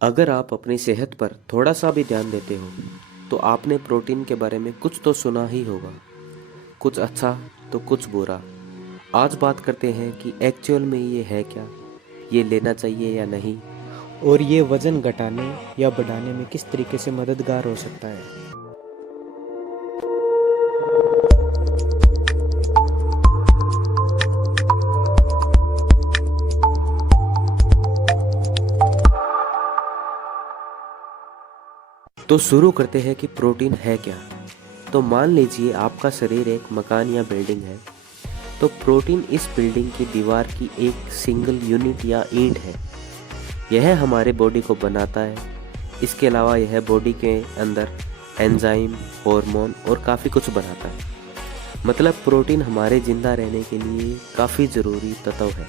अगर आप अपनी सेहत पर थोड़ा सा भी ध्यान देते हो तो आपने प्रोटीन के बारे में कुछ तो सुना ही होगा, कुछ अच्छा तो कुछ बुरा। आज बात करते हैं कि एक्चुअल में ये है क्या, ये लेना चाहिए या नहीं, और ये वज़न घटाने या बढ़ाने में किस तरीके से मददगार हो सकता है। तो शुरू करते हैं कि प्रोटीन है क्या। तो मान लीजिए आपका शरीर एक मकान या बिल्डिंग है, तो प्रोटीन इस बिल्डिंग की दीवार की एक सिंगल यूनिट या ईंट है। यह हमारे बॉडी को बनाता है। इसके अलावा यह बॉडी के अंदर एंजाइम, हार्मोन और काफ़ी कुछ बनाता है। मतलब प्रोटीन हमारे जिंदा रहने के लिए काफ़ी ज़रूरी तत्व है।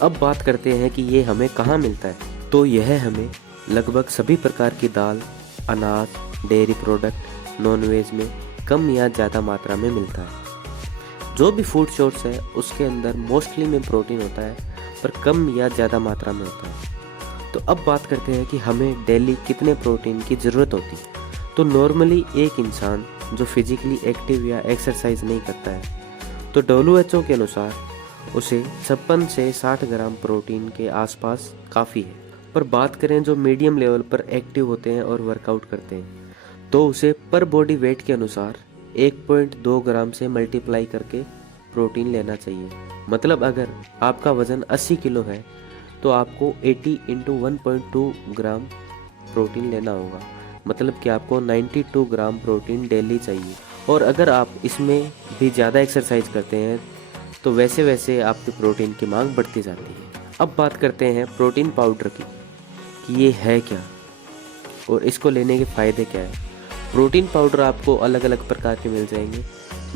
अब बात करते हैं कि ये हमें कहाँ मिलता है। तो यह हमें लगभग सभी प्रकार की दाल, अनाज, डेयरी प्रोडक्ट, नॉनवेज में कम या ज़्यादा मात्रा में मिलता है। जो भी फूड सोर्स है उसके अंदर मोस्टली में प्रोटीन होता है, पर कम या ज़्यादा मात्रा में होता है। तो अब बात करते हैं कि हमें डेली कितने प्रोटीन की ज़रूरत होती है। तो नॉर्मली एक इंसान जो फिजिकली एक्टिव या एक्सरसाइज नहीं करता है, तो WHO के अनुसार उसे 56 से 60 ग्राम प्रोटीन के आसपास काफ़ी है। पर बात करें जो मीडियम लेवल पर एक्टिव होते हैं और वर्कआउट करते हैं, तो उसे पर बॉडी वेट के अनुसार 1.2 ग्राम से मल्टीप्लाई करके प्रोटीन लेना चाहिए। मतलब अगर आपका वज़न 80 किलो है तो आपको 80 इंटू 1.2 ग्राम प्रोटीन लेना होगा। मतलब कि आपको 92 ग्राम प्रोटीन डेली चाहिए। और अगर आप इसमें भी ज़्यादा एक्सरसाइज करते हैं तो वैसे वैसे आपकी प्रोटीन की मांग बढ़ती जाती है। अब बात करते हैं प्रोटीन पाउडर की कि ये है क्या और इसको लेने के फ़ायदे क्या है। प्रोटीन पाउडर आपको अलग अलग प्रकार के मिल जाएंगे,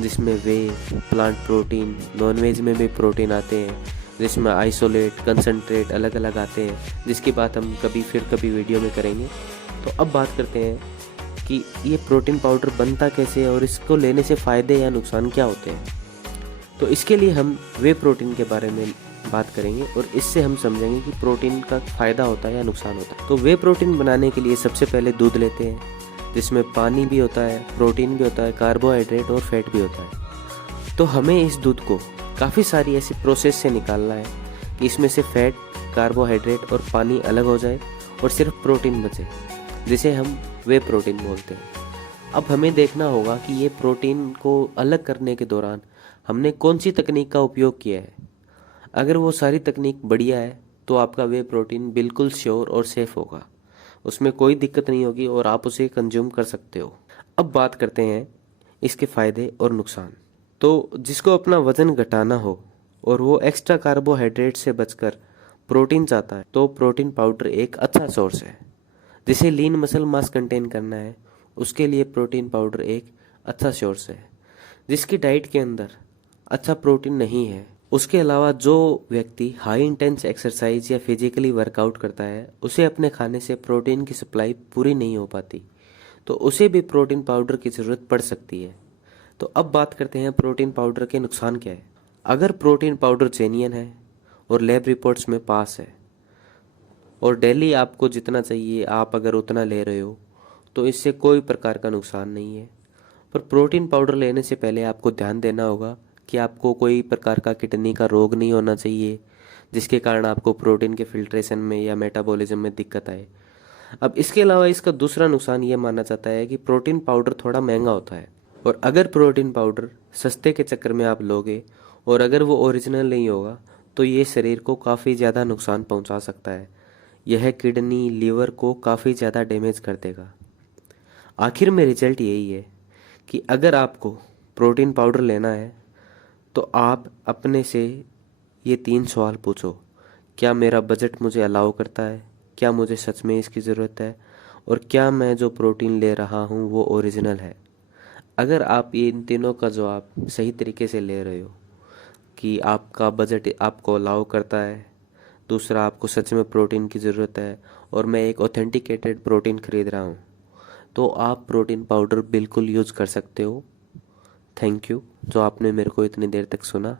जिसमें वे प्लांट प्रोटीन, नॉनवेज में भी प्रोटीन आते हैं, जिसमें आइसोलेट, कंसनट्रेट अलग अलग आते हैं, जिसकी बात हम कभी वीडियो में करेंगे। तो अब बात करते हैं कि ये प्रोटीन पाउडर बनता कैसे है और इसको लेने से फ़ायदे या नुकसान क्या होते हैं। तो इसके लिए हम वे प्रोटीन के बारे में बात करेंगे और इससे हम समझेंगे कि प्रोटीन का फ़ायदा होता है या नुकसान होता है। तो वे प्रोटीन बनाने के लिए सबसे पहले दूध लेते हैं, जिसमें पानी भी होता है, प्रोटीन भी होता है, कार्बोहाइड्रेट और फैट भी होता है। तो हमें इस दूध को काफ़ी सारी ऐसी प्रोसेस से निकालना है कि इसमें से फैट, कार्बोहाइड्रेट और पानी अलग हो जाए और सिर्फ प्रोटीन बचे, जिसे हम वे प्रोटीन बोलते हैं। अब हमें देखना होगा कि ये प्रोटीन को अलग करने के दौरान हमने कौन सी तकनीक का उपयोग किया है। अगर वो सारी तकनीक बढ़िया है तो आपका वे प्रोटीन बिल्कुल श्योर और सेफ होगा, उसमें कोई दिक्कत नहीं होगी और आप उसे कंज्यूम कर सकते हो। अब बात करते हैं इसके फ़ायदे और नुकसान। तो जिसको अपना वज़न घटाना हो और वो एक्स्ट्रा कार्बोहाइड्रेट से बचकर प्रोटीन चाहता है, तो प्रोटीन पाउडर एक अच्छा सोर्स है। जिसे लीन मसल मास कंटेन करना है, उसके लिए प्रोटीन पाउडर एक अच्छा सोर्स है। जिसकी डाइट के अंदर अच्छा प्रोटीन नहीं है, उसके अलावा जो व्यक्ति हाई इंटेंस एक्सरसाइज या फिजिकली वर्कआउट करता है, उसे अपने खाने से प्रोटीन की सप्लाई पूरी नहीं हो पाती, तो उसे भी प्रोटीन पाउडर की ज़रूरत पड़ सकती है। तो अब बात करते हैं प्रोटीन पाउडर के नुकसान क्या है। अगर प्रोटीन पाउडर जेन्युइन है और लैब रिपोर्ट्स में पास है और डेली आपको जितना चाहिए आप अगर उतना ले रहे हो, तो इससे कोई प्रकार का नुकसान नहीं है। पर प्रोटीन पाउडर लेने से पहले आपको ध्यान देना होगा कि आपको कोई प्रकार का किडनी का रोग नहीं होना चाहिए, जिसके कारण आपको प्रोटीन के फिल्ट्रेशन में या मेटाबॉलिज्म में दिक्कत आए। अब इसके अलावा इसका दूसरा नुकसान ये माना जाता है कि प्रोटीन पाउडर थोड़ा महंगा होता है, और अगर प्रोटीन पाउडर सस्ते के चक्कर में आप लोगे और अगर वो ओरिजिनल नहीं होगा, तो ये शरीर को काफ़ी ज़्यादा नुकसान पहुंचा सकता है। यह किडनी, लीवर को काफ़ी ज़्यादा डैमेज कर देगा। आखिर में रिजल्ट यही है कि अगर आपको प्रोटीन पाउडर लेना है तो आप अपने से ये 3 सवाल पूछो। क्या मेरा बजट मुझे अलाउ करता है? क्या मुझे सच में इसकी ज़रूरत है? और क्या मैं जो प्रोटीन ले रहा हूँ वो ओरिजिनल है? अगर आप ये इन तीनों का जवाब सही तरीके से ले रहे हो कि आपका बजट आपको अलाउ करता है, दूसरा आपको सच में प्रोटीन की ज़रूरत है, और मैं एक ऑथेंटिकेटेड प्रोटीन खरीद रहा हूँ, तो आप प्रोटीन पाउडर बिल्कुल यूज़ कर सकते हो। थैंक यू जो आपने मेरे को इतनी देर तक सुना।